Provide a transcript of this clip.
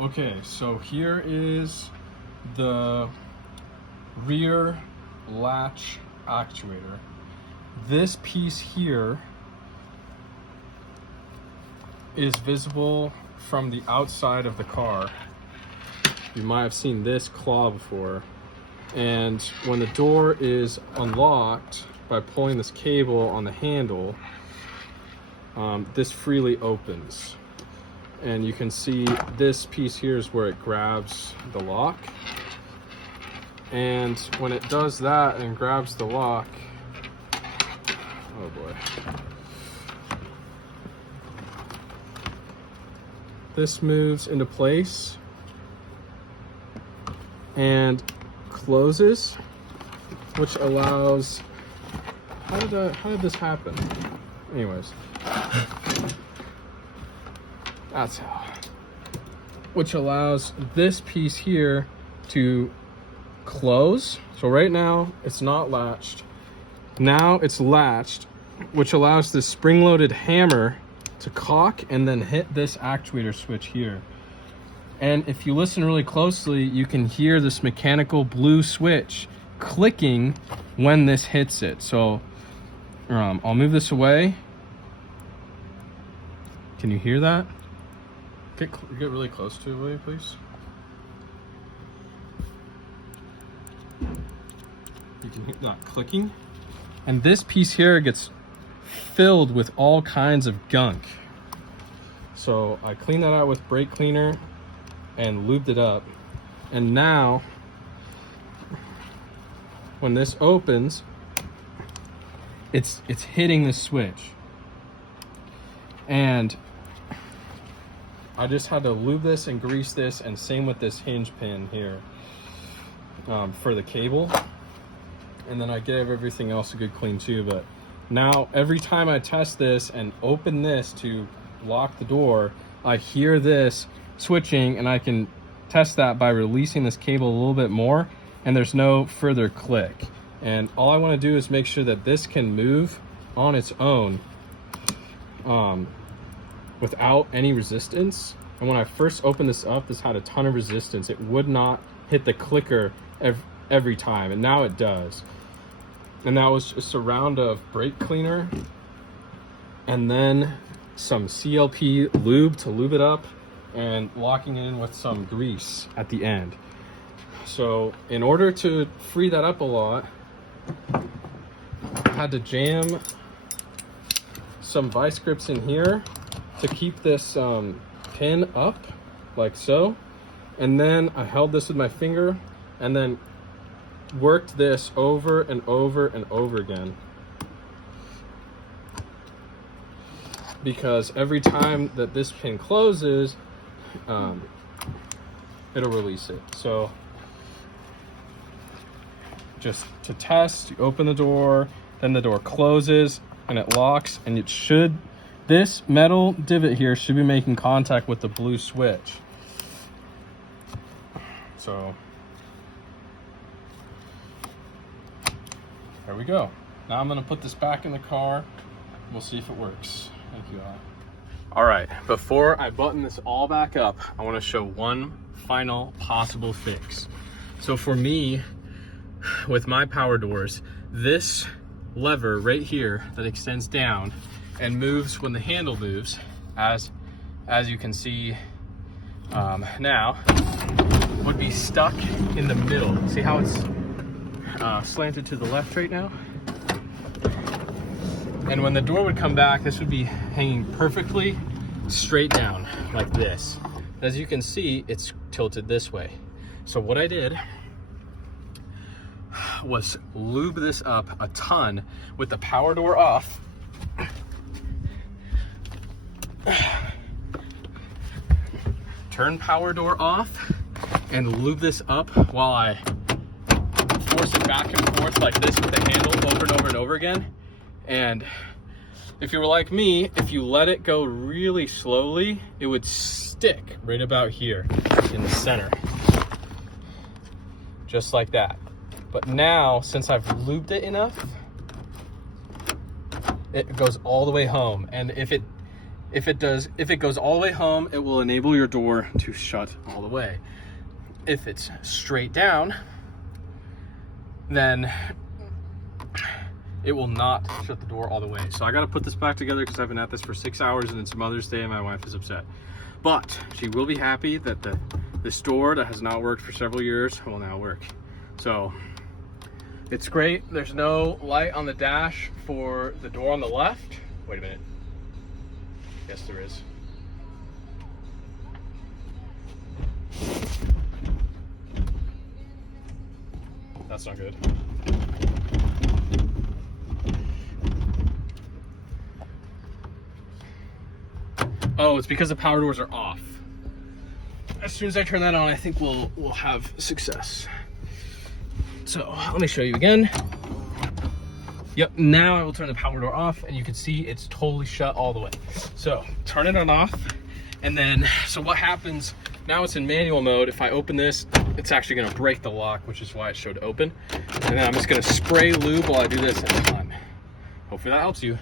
Okay, so here is the rear latch actuator. This piece here is visible from the outside of the car. You might have seen this claw before. And when the door is unlocked by pulling this cable on the handle, this freely opens. And you can see this piece here is where it grabs the lock. And when it does that and grabs the lock, oh boy. This moves into place and closes, which allows, how did this happen? Anyways, that's how. Which allows this piece here to close. So right now it's not latched. Now it's latched, which allows this spring-loaded hammer to cock and then hit this actuator switch here. And if you listen really closely, you can hear this mechanical blue switch clicking when this hits it. So I'll move this away. Can you hear that? Get really close to it, will you, please? You can hear that clicking. And this piece here gets filled with all kinds of gunk. So I cleaned that out with brake cleaner and lubed it up. And now, when this opens, it's hitting the switch. And I just had to lube this and grease this, and same with this hinge pin here for the cable. And then I gave everything else a good clean too. But now every time I test this and open this to lock the door, I hear this switching, and I can test that by releasing this cable a little bit more, and there's no further click. And all I want to do is make sure that this can move on its own without any resistance. And when I first opened this up, this had a ton of resistance. It would not hit the clicker every time, and now it does. And that was just a round of brake cleaner and then some CLP lube to lube it up, and locking it in with some grease at the end. So in order to free that up a lot, I had to jam some vice grips in here to keep this pin up like so. And then I held this with my finger and then worked this over and over and over again, because every time that this pin closes, it'll release it. So just to test, you open the door, then the door closes and it locks, and it should, this metal divot here should be making contact with the blue switch. So there we go. Now I'm gonna put this back in the car. We'll see if it works. Thank you all. All right, before I button this all back up, I wanna show one final possible fix. So for me, with my power doors, this lever right here that extends down and moves when the handle moves, as you can see now, would be stuck in the middle. See how it's slanted to the left right now? And when the door would come back, this would be hanging perfectly straight down like this. As you can see, it's tilted this way. So what I did was lube this up a ton with the power door off. Turn power door off and lube this up while I force it back and forth like this with the handle over and over and over again. And if you were like me, if you let it go really slowly, it would stick right about here in the center, just like that. But now, since I've lubed it enough, it goes all the way home. And if If it goes all the way home, it will enable your door to shut all the way. If it's straight down, then it will not shut the door all the way. So I gotta put this back together because I've been at this for 6 hours and it's Mother's Day and my wife is upset. But she will be happy that this door that has not worked for several years will now work. So it's great. There's no light on the dash for the door on the left. Wait a minute. Yes, there is. That's not good. Oh, it's because the power doors are off. As soon as I turn that on, I think we'll have success. So let me show you again. Yep, now I will turn the power door off and you can see it's totally shut all the way. So turn it on off, and then, so what happens, now it's in manual mode. If I open this, it's actually gonna break the lock, which is why it showed open. And then I'm just gonna spray lube while I do this and climb. Hopefully that helps you.